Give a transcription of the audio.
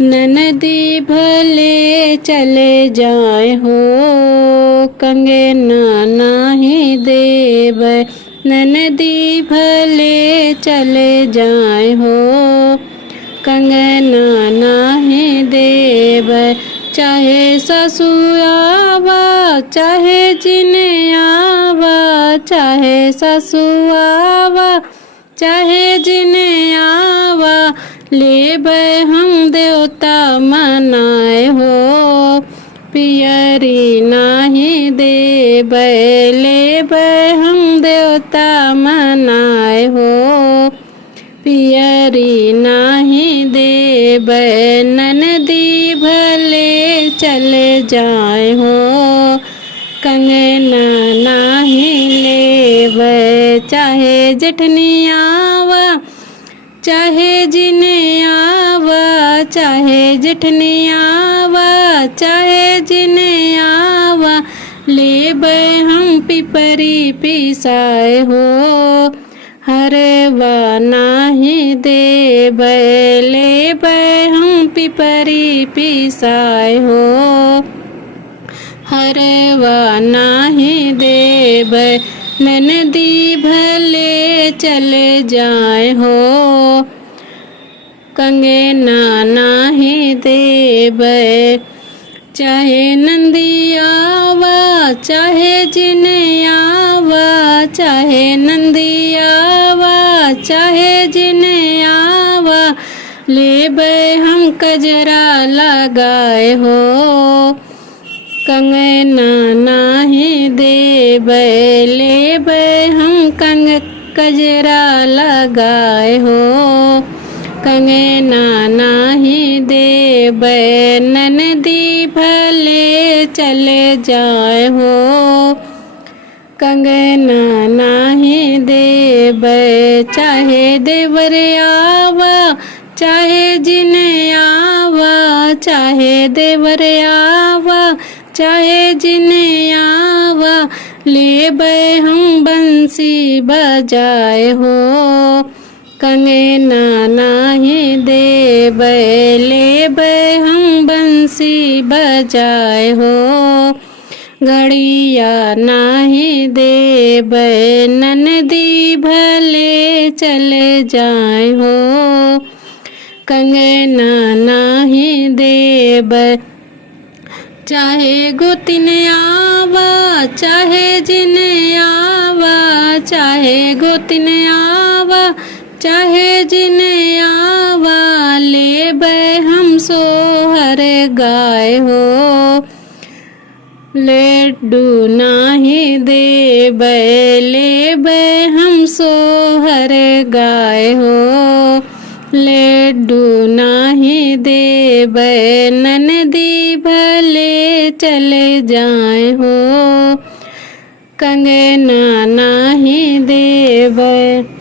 ननदी भले चले जाए हो, कंगना नाही देबै। ननदी भले चले जाए हो, कंगना नाही देबै। चाहे ससुर आवा चाहे जिने आवा, चाहे ससुर आवा चाहे जिने आवा, लेबै हम देवता मनाए हो, पियरी नाही देबै। लेबै हम देवता मनाए हो, पियरी नाही देबै। ननदी भले चले जाए हो, कंगना नाही लेबै। चाहे जेठनी आवा चाहे जिने आवा, चाहे जेठनी आवा चाहे जिने आवा, लेबै हम पिपरी पिसाए हो, हरवा नाही देबै। लेबै हम पिपरी पिसाए हो, हरवा नाही देबै। ननदी भले चले जाए हो, कंगना नाही देबै। चाहे नंदी आवा चाहे जिने आवा, चाहे नंदी आवा चाहे जिने आवा, लेबै हम कजरा लगाए हो, कंगना नाही देबै। लेबै हम कजरा लगाए हो, कंगना नाही देबै। ननदी भले चले जाए हो, कंगना नाही देबै। चाहे देवर आवा चाहे जिने आवा, चाहे देवर आवा चाहे जिने आवा, लेबै हम बंसी बजाए हो, कंगना नाही देबै। लेबै हम बंसी बजाए हो, घड़िया नाही देबै। ननदी भले चले जाए हो, कंगना नाही देबै। चाहे गोतिन आवा चाहे जिने आवा, चाहे गोतिन आवा चाहे जिने आवा, लेबै हम सोहर गाए हो, लड्डू नाही देबै। लेबै हम सोहर गाए हो, लड्डू नाही देबै। ननदी भले चले जाए हो, कंगना नाही देबै।